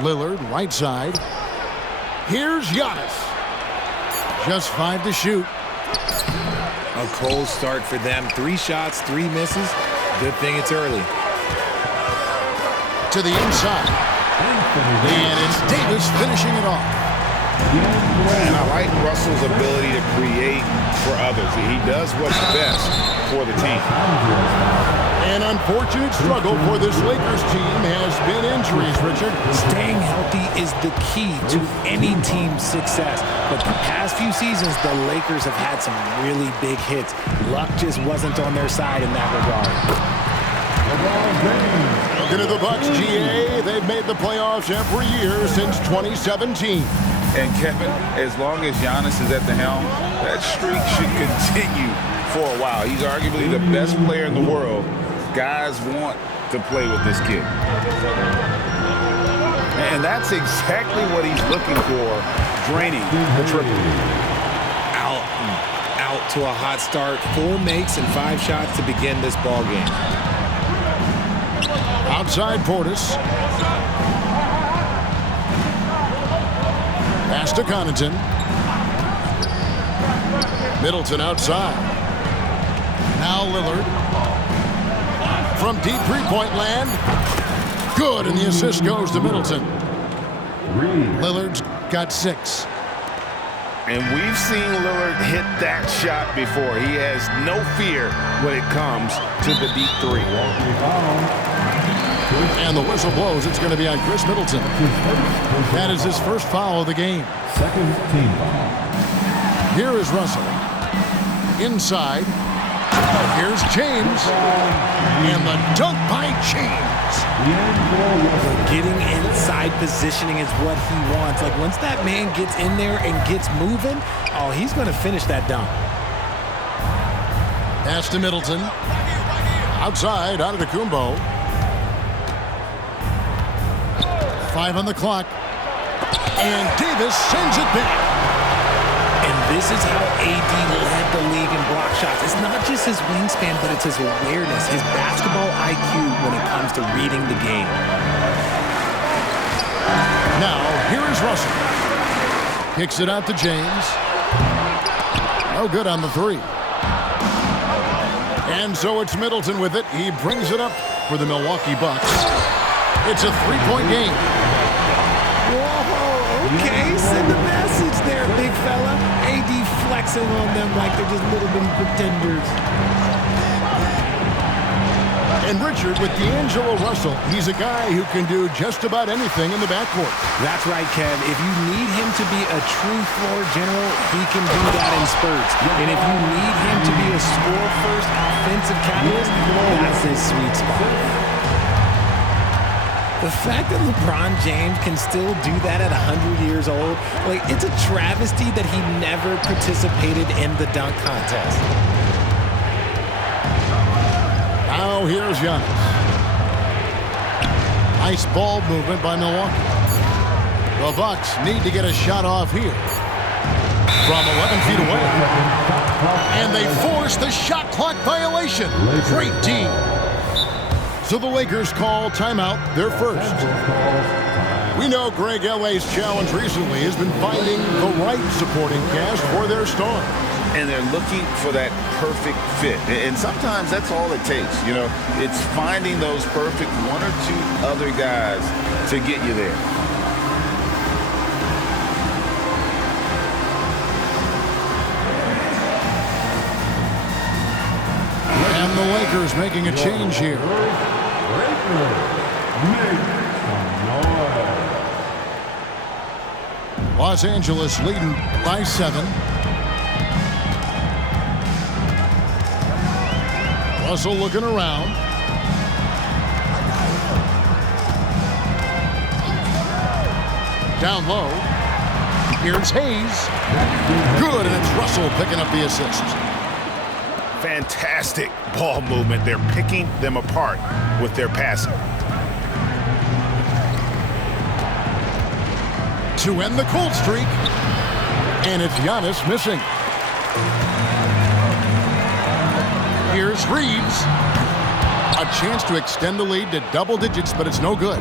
Lillard, right side. Here's Giannis. Just 5 to shoot. A cold start for them. 3 shots, 3 misses. Good thing it's early. To the inside. And it's Davis finishing it off. And I like Russell's ability to create for others. He does what's best for the team. An unfortunate struggle for this Lakers team has been injuries, Richard. Staying healthy is the key to any team's success. But the past few seasons, the Lakers have had some really big hits. Luck just wasn't on their side in that regard. Looking at the Bucks, GA, they've made the playoffs every year since 2017. And Kevin, as long as Giannis is at the helm, that streak should continue for a while. He's arguably the best player in the world. Guys want to play with this kid. And that's exactly what he's looking for, draining the triple. Out to a hot start. 4 makes and 5 shots to begin this ball game. Outside Portis. Pass to Connaughton. Middleton outside. Now Lillard. From deep three-point land. Good, and the assist goes to Middleton. Lillard's got 6. And we've seen Lillard hit that shot before. He has no fear when it comes to the deep 3. And the whistle blows. It's going to be on Chris Middleton. That is his first foul of the game. Second team foul. Here is Russell. Inside. Here's James. And the dunk by James. Getting inside positioning is what he wants. Like, once that man gets in there and gets moving, oh, he's going to finish that dunk. Pass to Middleton. Outside, out of the Kumbo. 5 on the clock. And Davis sends it back. And this is how AD led the league in block shots. It's not just his wingspan, but it's his awareness, his basketball IQ when it comes to reading the game. Now, here is Russell. Kicks it out to James. No good on the 3. And so it's Middleton with it. He brings it up for the Milwaukee Bucks. It's a 3-point game. Whoa, okay, send a message there, big fella. AD flexing on them like they're just little bitty pretenders. And Richard, with D'Angelo Russell, he's a guy who can do just about anything in the backcourt. That's right, Kev. If you need him to be a true floor general, he can do that in spurts. And if you need him to be a score-first offensive catalyst, that's his sweet spot. The fact that LeBron James can still do that at 100 years old, like, it's a travesty that he never participated in the dunk contest. Now here's Giannis. Nice ball movement by Milwaukee. The Bucks need to get a shot off here. From 11 feet away. And they force the shot clock violation. Great team. So the Lakers call timeout, their first. We know Greg Elway's challenge recently has been finding the right supporting cast for their stars. And they're looking for that perfect fit. And sometimes that's all it takes. You know, it's finding those perfect 1 or 2 other guys to get you there. And the Lakers making a change here. Los Angeles leading by 7. Russell looking around. Down low. Here's Hayes. Good, and it's Russell picking up the assist. Fantastic ball movement. They're picking them apart with their passing. To end the cold streak. And it's Giannis missing. Here's Reeves. A chance to extend the lead to double digits, but it's no good.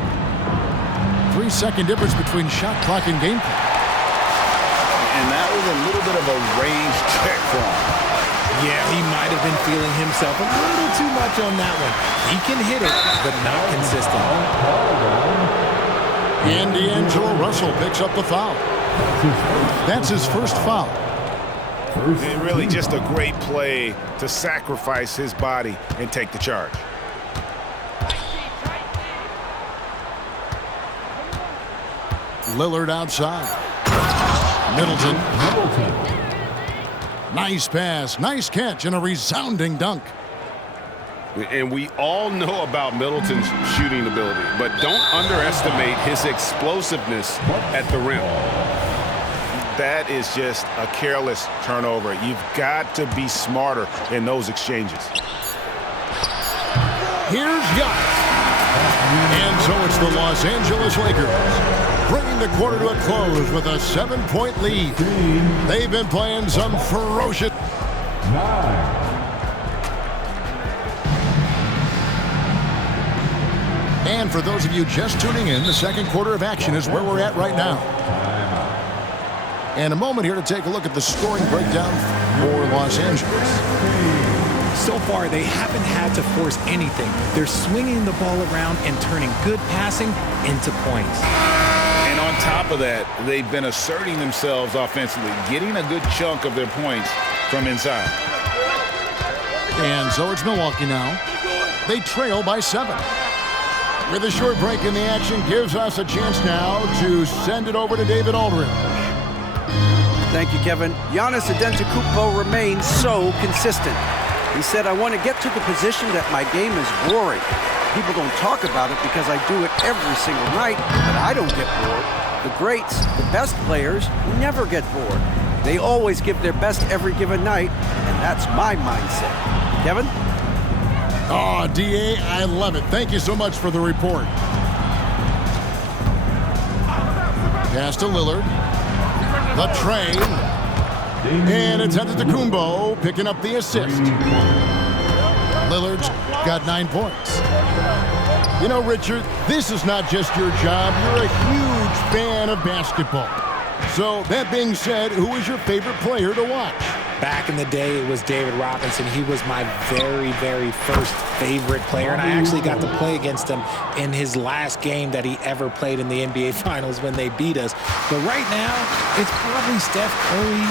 3-second difference between shot clock and game clock. And that was a little bit of a range check for him. Yeah, he might have been feeling himself a little too much on that one. He can hit it, but not consistent. And D'Angelo Russell picks up the foul. That's his first foul. And really just a great play to sacrifice his body and take the charge. Lillard outside. Middleton. Nice pass, nice catch, and a resounding dunk. And we all know about Middleton's shooting ability, but don't underestimate his explosiveness at the rim. That is just a careless turnover. You've got to be smarter in those exchanges. Here's Giannis. And so it's the Los Angeles Lakers, bringing the quarter to a close with a 7-point lead. They've been playing some ferocious. 9. And for those of you just tuning in, the second quarter of action is where we're at right now. And a moment here to take a look at the scoring breakdown for Los Angeles. So far, they haven't had to force anything. They're swinging the ball around and turning good passing into points. And on top of that, they've been asserting themselves offensively, getting a good chunk of their points from inside. And so it's Milwaukee now. They trail by 7. With a short break in the action, gives us a chance now to send it over to David Aldridge. Thank you, Kevin. Giannis Antetokounmpo remains so consistent. He said, I want to get to the position that my game is boring. People don't talk about it because I do it every single night, but I don't get bored. The greats, the best players, never get bored. They always give their best every given night, and that's my mindset. Kevin? Oh, D.A., I love it. Thank you so much for the report. Pass to Lillard. The train. And it's Antetokounmpo picking up the assist. Lillard's got 9 points. You know, Richard, this is not just your job. You're a huge fan of basketball. So, that being said, who is your favorite player to watch? Back in the day, it was David Robinson. He was my very, very first favorite player, and I actually got to play against him in his last game that he ever played in the NBA Finals when they beat us. But right now, it's probably Steph Curry,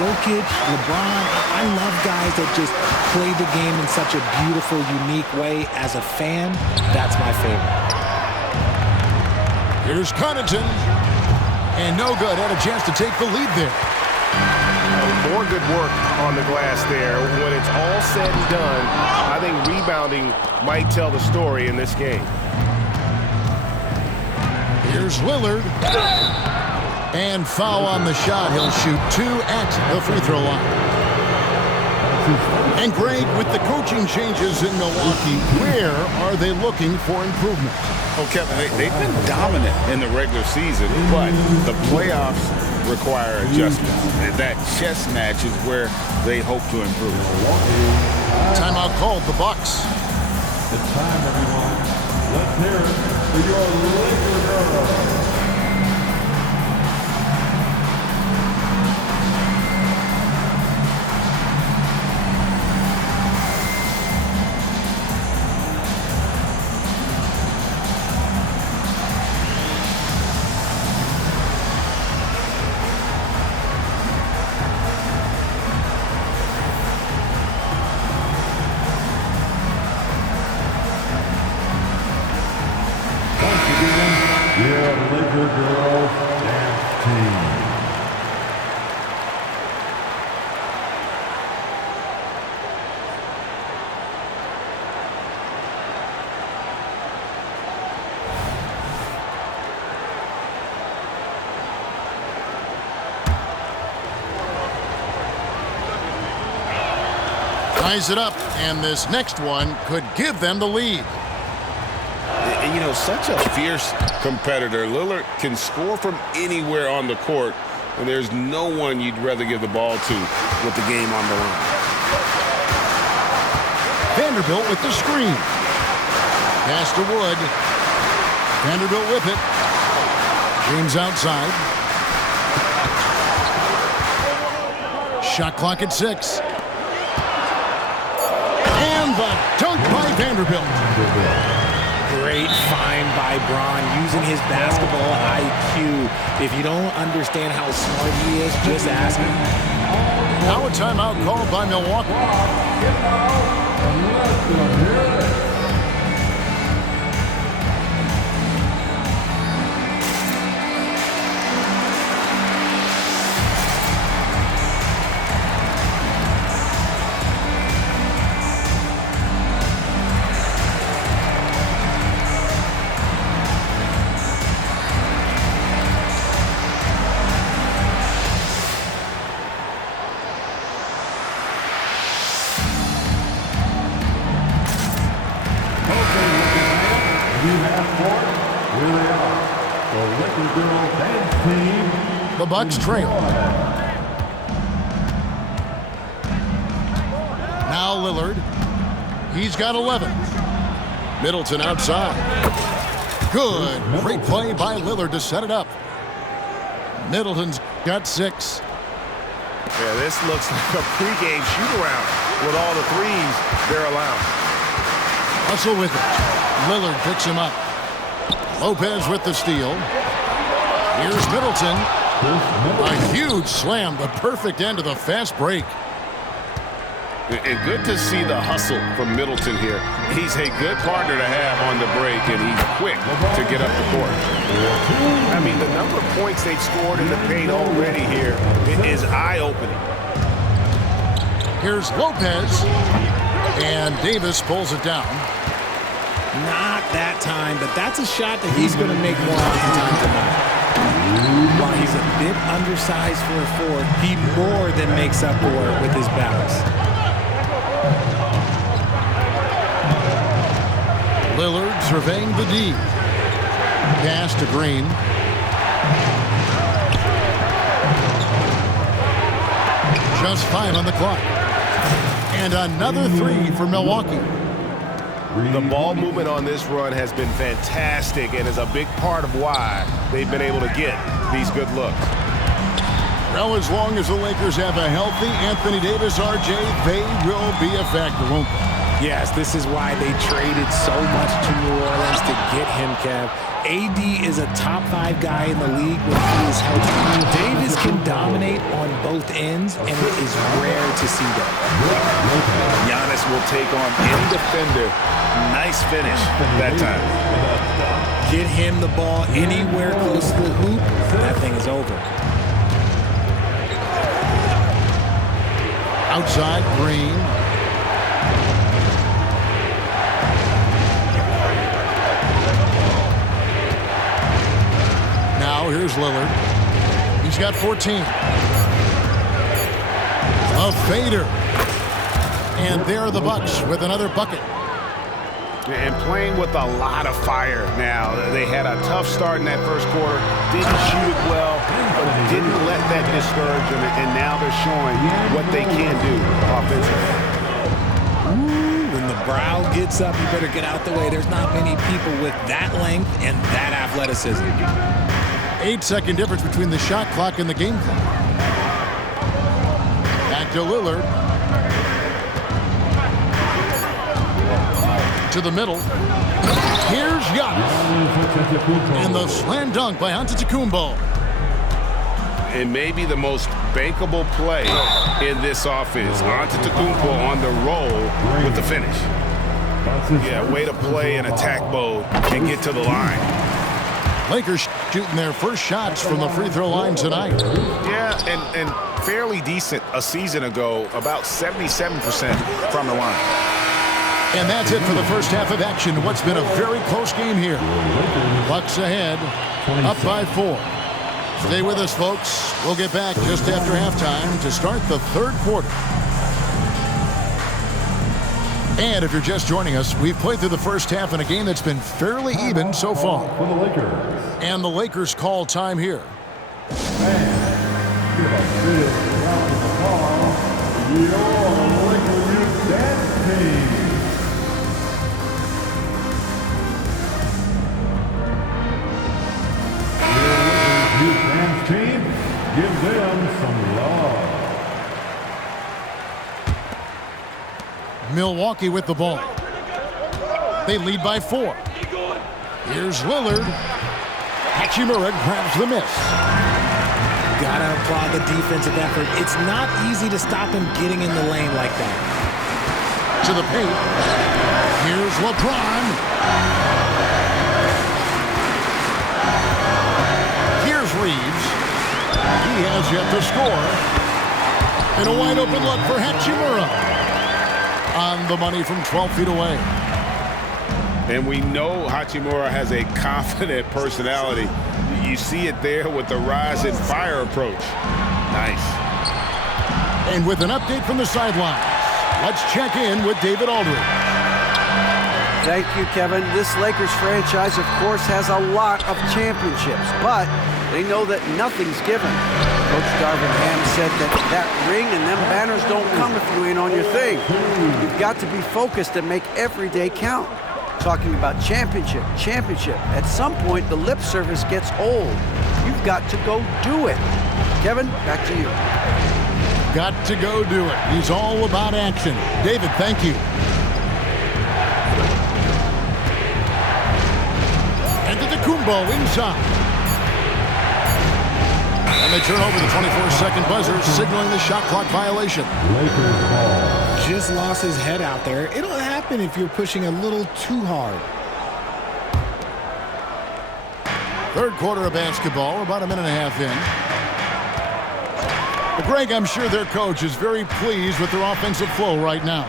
Jokic, LeBron. I love guys that just play the game in such a beautiful, unique way. As a fan, that's my favorite. Here's Connaughton. And no good. Had a chance to take the lead there. More good work on the glass there. When it's all said and done, I think rebounding might tell the story in this game. Here's Lillard. And foul on the shot. He'll shoot 2 at the free throw line. And Greg, with the coaching changes in Milwaukee, where are they looking for improvement? Oh, Kevin, they've been dominant in the regular season, but the playoffs require adjustments. And that chess match is where they hope to improve. Timeout called, the Bucks. It's time, everyone. Let's hear it for your Lakers girls. Laker girls dance team. Ties it up, and this next one could give them the lead. You know, such a fierce competitor. Lillard can score from anywhere on the court, and there's no one you'd rather give the ball to with the game on the line. Vanderbilt with the screen. Pass to Wood. Vanderbilt with it. James outside. Shot clock at 6. And the dunk by Vanderbilt. Great find by Braun using his basketball IQ. If you don't understand how smart he is, just ask him. Now a timeout called by Milwaukee. The Bucks trail. Now Lillard. He's got 11. Middleton outside. Good. Great play by Lillard to set it up. Middleton's got 6. Yeah, this looks like a pregame shoot-around with all the threes they're allowing. Hustle with it. Lillard picks him up. Lopez with the steal. Here's Middleton. A huge slam, the perfect end of the fast break. And good to see the hustle from Middleton here. He's a good partner to have on the break, and he's quick to get up the court. I mean, the number of points they've scored in the paint already here is eye-opening. Here's Lopez. And Davis pulls it down. Not that time, but that's a shot that he's going to make more often tonight. While he's a bit undersized for a forward, he more than makes up for it with his bounce. Lillard surveying the D. Pass to Green. Just 5 on the clock. And another 3 for Milwaukee. The ball movement on this run has been fantastic and is a big part of why they've been able to get these good looks. Well, as long as the Lakers have a healthy Anthony Davis, RJ, they will be a factor, won't they? Yes, this is why they traded so much to New Orleans to get him, Kev. AD is a top 5 guy in the league when he is healthy. Davis can dominate on both ends, and it is rare to see that. Giannis will take on any defender. Nice finish that time. Get him the ball anywhere close to the hoop, that thing is over. Outside, Green. Now here's Lillard. He's got 14. A fader. And there are the Bucks with another bucket. And playing with a lot of fire now. They had a tough start in that first quarter. Didn't shoot it well, but didn't let that discourage them. And now they're showing what they can do offensively. When the brow gets up, you better get out the way. There's not many people with that length and that athleticism. 8-second difference between the shot clock and the game clock. Back to Lillard. To the middle. Here's Giannis. And the slam dunk by Antetokounmpo. And maybe the most bankable play in this offense. Antetokounmpo on the roll with the finish. Yeah, way to play in attack mode and get to the line. Lakers shooting their first shots from the free throw line tonight. Yeah, and fairly decent a season ago, about 77% from the line. And that's it for the first half of action. What's been a very close game here. Bucks ahead, up by 4. Stay with us, folks. We'll get back just after halftime to start the third quarter. And if you're just joining us, we've played through the first half in a game that's been fairly even so far. For the Lakers. And the Lakers call time here. And give a big round of applause to your Lakers youth dance team. Your them some love. Milwaukee with the ball. They lead by 4. Here's Lillard. Hachimura grabs the miss. Gotta applaud the defensive effort. It's not easy to stop him getting in the lane like that. To the paint. Here's LeBron. Here's Reeves. He has yet to score. And a wide open look for Hachimura. On the money from 12 feet away. And we know Hachimura has a confident personality. You see it there with the rise and fire approach. Nice. And with an update from the sidelines, let's check in with David Aldridge. Thank you, Kevin. This Lakers franchise, of course, has a lot of championships, but they know that nothing's given. Coach Darvin Ham said that ring and them banners don't come if you ain't on your thing. You've got to be focused and make every day count. Talking about championship. At some point, the lip service gets old. You've got to go do it. Kevin, back to you. Got to go do it. He's all about action. David, thank you. And to the Kumbo inside. And they turn over the 24-second buzzer, signaling the shot clock violation. Lakers ball. Just lost his head out there. It'll happen if you're pushing a little too hard. Third quarter of basketball, about a minute and a half in. But Greg, I'm sure their coach is very pleased with their offensive flow right now.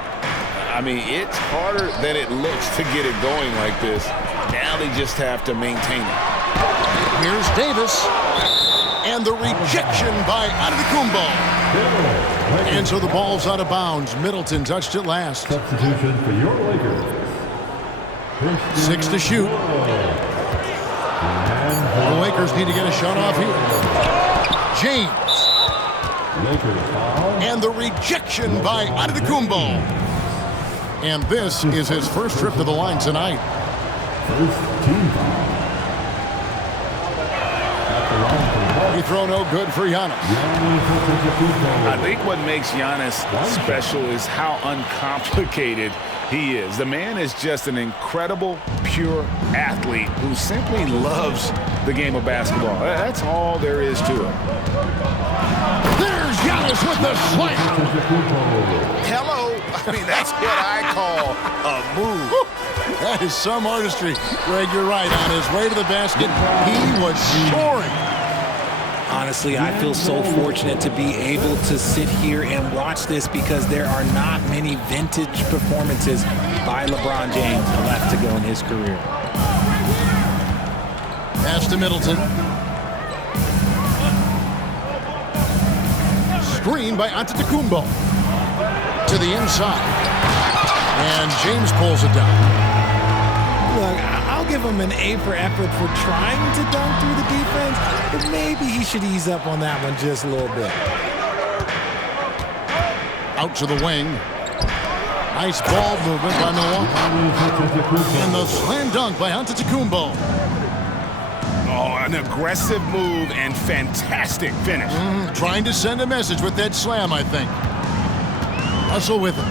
I mean, it's harder than it looks to get it going like this. Now they just have to maintain it. Here's Davis. And the rejection by Antetokounmpo. And so the ball's out of bounds. Middleton touched it last. Substitution for your Lakers. 6 to shoot. The Lakers need to get a shot off here. James. Lakers foul. And the rejection by Antetokounmpo. And this is his first trip to the line tonight. First team foul. At the line for Free throw no good for Giannis. I think what makes Giannis special is how uncomplicated he is. The man is just an incredible, pure athlete who simply loves the game of basketball. That's all there is to it. There's Giannis with the slam. Hello. I mean, that's what I call a move. That is some artistry. Greg, you're right. On his way to the basket, he was soaring. Honestly, I feel so fortunate to be able to sit here and watch this because there are not many vintage performances by LeBron James left to go in his career. Pass to Middleton. Screen by Antetokounmpo. To the inside. And James pulls it down. Look, I'll give him an A for effort for trying to dunk through the defense, but maybe he should ease up on that one just a little bit. Out to the wing. Nice ball movement by Milwaukee. And the slam dunk by Antetokounmpo. Oh, an aggressive move and fantastic finish. Trying to send a message with that slam, I think. Hustle with him.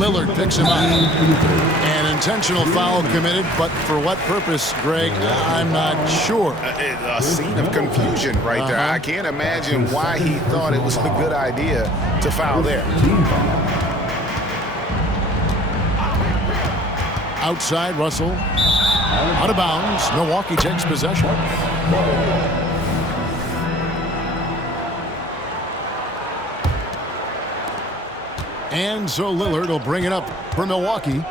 Lillard picks him up. An intentional foul committed, but for what purpose, Greg, I'm not sure. A scene of confusion right there. I can't imagine why he thought it was a good idea to foul there. Outside, Russell. Out of bounds. Milwaukee takes possession. And so Lillard will bring it up for Milwaukee.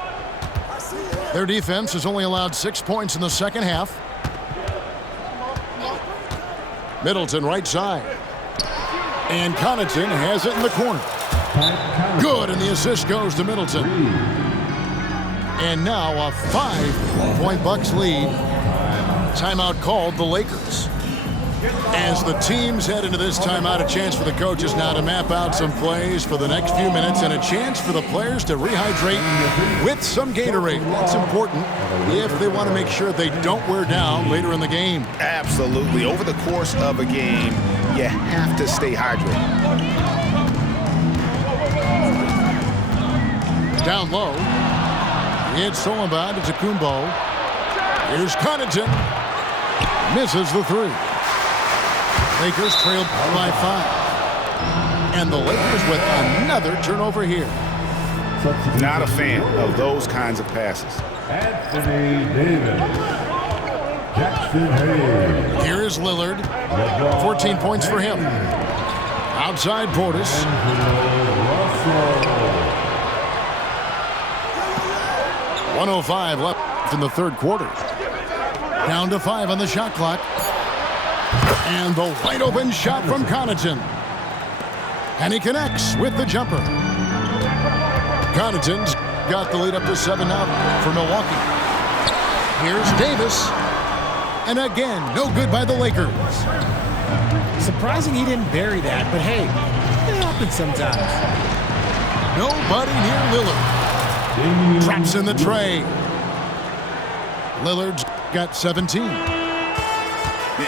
Their defense has only allowed 6 points in the second half. Middleton right side. And Connaughton has it in the corner. Good, and the assist goes to Middleton. And now a 5-point Bucks lead. Timeout called the Lakers. As the teams head into this timeout, a chance for the coaches now to map out some plays for the next few minutes and a chance for the players to rehydrate with some Gatorade. That's important if they want to make sure they don't wear down later in the game. Absolutely. Over the course of a game, you have to stay hydrated. Down low. It's stolen by Kumbo. Here's Connaughton. Misses the three. Lakers trail by 5. And the Lakers with another turnover here. Not a fan of those kinds of passes. Anthony Davis. Jackson Hayes. Here is Lillard. 14 points for him. Outside Portis. 1:05 left in the third quarter. Down to 5 on the shot clock. And the wide open shot from Connaughton. And he connects with the jumper. Connaughton's got the lead up to 7 now for Milwaukee. Here's Davis. And again, no good by the Lakers. Surprising he didn't bury that, but hey, it happens sometimes. Nobody near Lillard. Drops in the tray. Lillard's got 17.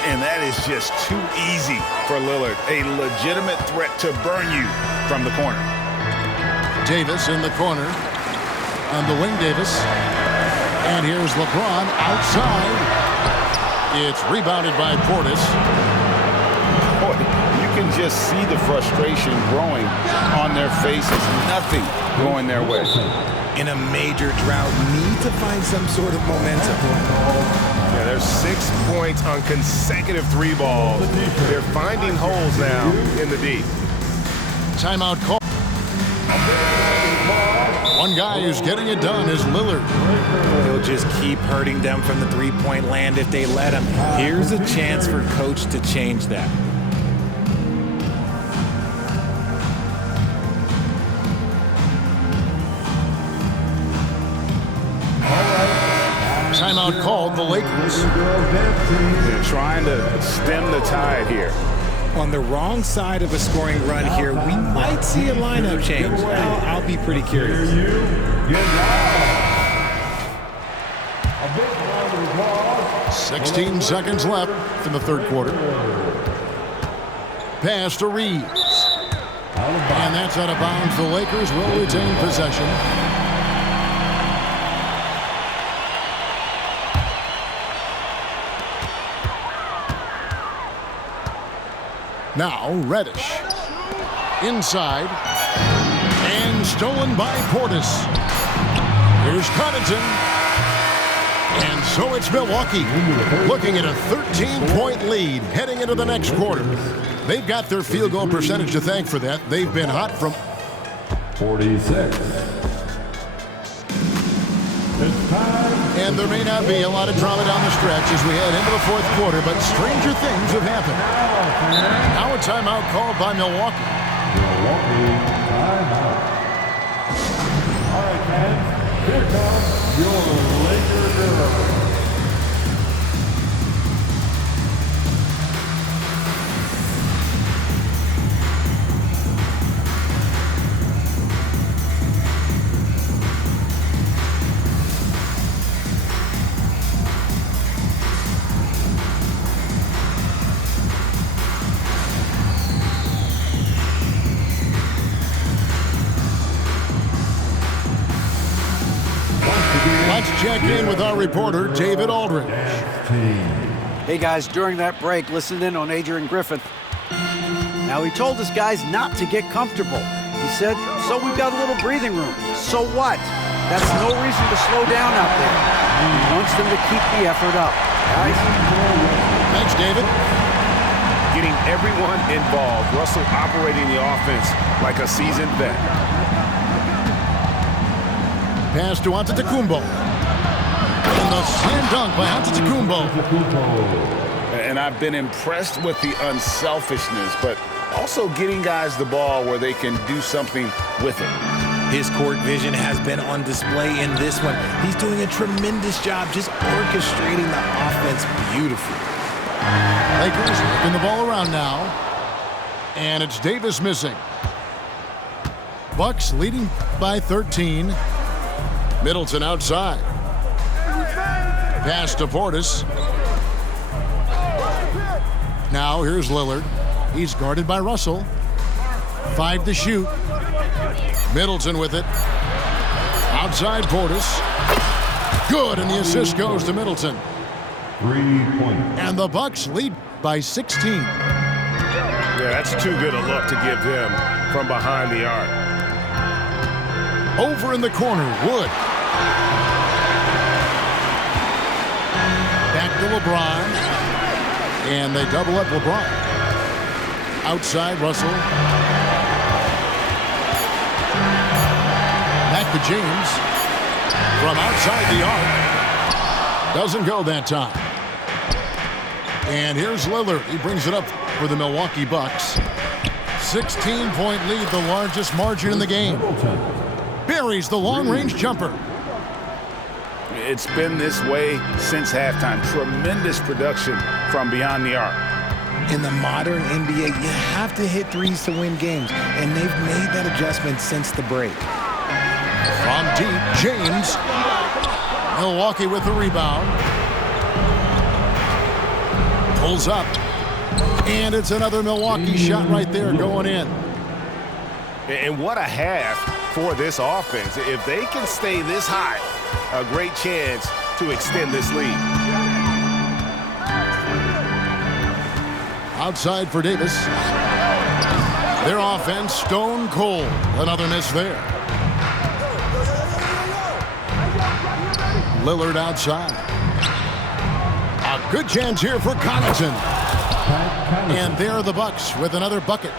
And that is just too easy for Lillard. A legitimate threat to burn you from the corner. Davis in the corner. On the wing, Davis. And here's LeBron outside. It's rebounded by Portis. Boy, you can just see the frustration growing on their faces. Nothing going their way. In a major drought, need to find some sort of momentum. Yeah, there's 6 points on consecutive 3 balls. They're finding holes now in the D. Timeout call. One guy who's getting it done is Lillard. He'll just keep hurting them from the three-point land if they let him. Here's a chance for coach to change that. Timeout called the Lakers. They're trying to stem the tide here. On the wrong side of a scoring run here, we might see a lineup change. I'll be pretty curious. 16 seconds left in the third quarter. Pass to Reeves. And that's out of bounds. The Lakers will retain possession. Now Reddish. Inside. And stolen by Portis. Here's Connaughton. And so it's Milwaukee looking at a 13-point lead heading into the next quarter. They've got their field goal percentage to thank for that. They've been hot from 46. It's time. And there may not be a lot of drama down the stretch as we head into the fourth quarter, but stranger things have happened. Now a timeout called by Milwaukee. Milwaukee timeout. All right, fans, here comes your Laker girl. Let's check in with our reporter, David Aldridge. Hey guys, during that break, listen in on Adrian Griffin. Now he told his guys not to get comfortable. He said, so we've got a little breathing room. So what? That's no reason to slow down out there. He wants them to keep the effort up. Guys? Thanks, David. Getting everyone involved. Russell operating the offense like a seasoned vet. Pass to Antetokounmpo. And the slam dunk by Antetokounmpo. And I've been impressed with the unselfishness, but also getting guys the ball where they can do something with it. His court vision has been on display in this one. He's doing a tremendous job just orchestrating the offense beautifully. Lakers looking the ball around now. And it's Davis missing. Bucks leading by 13. Middleton outside. Pass to Portis. Now here's Lillard. He's guarded by Russell. 5 to shoot. Middleton with it. Outside Portis. Good, and the assist goes to Middleton. 3 points. And the Bucks lead by 16. Yeah, that's too good a look to give them from behind the arc. Over in the corner, Wood. Back to LeBron. And they double up LeBron. Outside Russell. Back to James. From outside the arc. Doesn't go that time. And here's Lillard. He brings it up for the Milwaukee Bucks. 16-point lead, the largest margin in the game. Buries the long-range jumper. It's been this way since halftime. Tremendous production from beyond the arc. In the modern NBA, you have to hit threes to win games, and they've made that adjustment since the break. From deep, James. Milwaukee with the rebound. Pulls up. And it's another Milwaukee shot right there going in. And what a half for this offense. If they can stay this high, a great chance to extend this lead. Outside for Davis. Their offense stone cold. Another miss there. Lillard outside. A good chance here for Connaughton. And there are the Bucks with another bucket.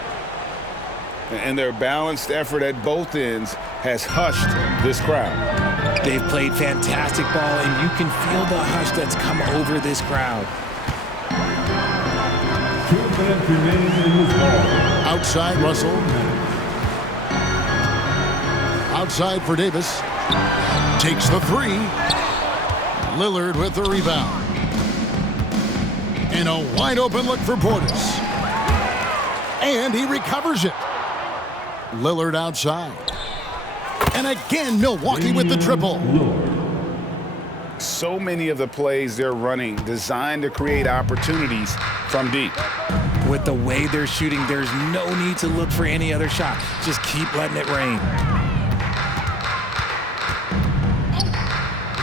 And their balanced effort at both ends has hushed this crowd. They've played fantastic ball, and you can feel the hush that's come over this crowd. 2 minutes remaining in this ball. Outside Russell. Outside for Davis. Takes the three. Lillard with the rebound. And a wide open look for Portis. And he recovers it. Lillard outside. And again, Milwaukee with the triple. So many of the plays they're running designed to create opportunities from deep. With the way they're shooting, there's no need to look for any other shot. Just keep letting it rain.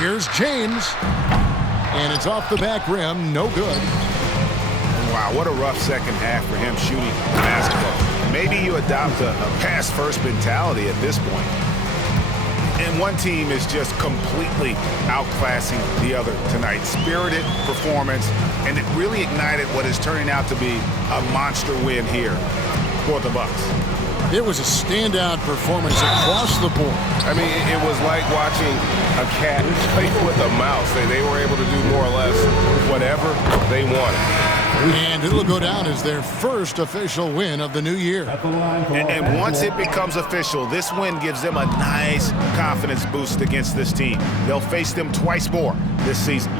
Here's James. And it's off the back rim. No good. Wow, what a rough second half for him shooting basketball. Maybe you adopt a pass-first mentality at this point. And one team is just completely outclassing the other tonight. Spirited performance, and it really ignited what is turning out to be a monster win here for the Bucks. It was a standout performance across the board. I mean, it was like watching a cat play with a mouse. They were able to do more or less whatever they wanted. And it'll go down as their first official win of the new year. And once it becomes official, this win gives them a nice confidence boost against this team. They'll face them twice more this season.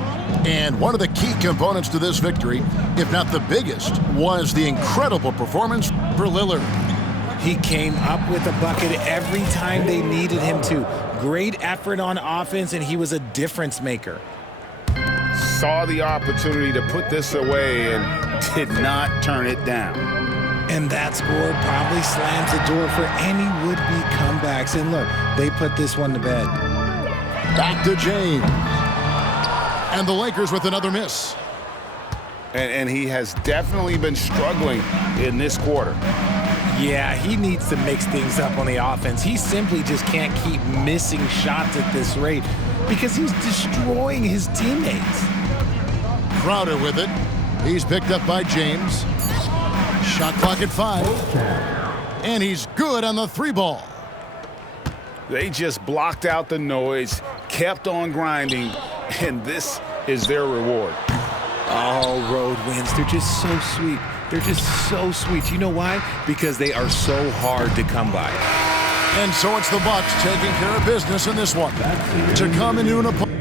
And one of the key components to this victory, if not the biggest, was the incredible performance for Lillard. He came up with a bucket every time they needed him to. Great effort on offense, and he was a difference maker. Saw the opportunity to put this away and did not turn it down. And that score probably slams the door for any would-be comebacks. And look, they put this one to bed. Back to James. And the Lakers with another miss. And he has definitely been struggling in this quarter. Yeah, he needs to mix things up on the offense. He simply just can't keep missing shots at this rate because he's destroying his teammates. Crowder with it. He's picked up by James. Shot clock at 5. And he's good on the 3 ball. They just blocked out the noise, kept on grinding, and this is their reward. All road wins. They're just so sweet. They're just so sweet. You know why? Because they are so hard to come by. And so it's the Bucks taking care of business in this one to come into an opponent.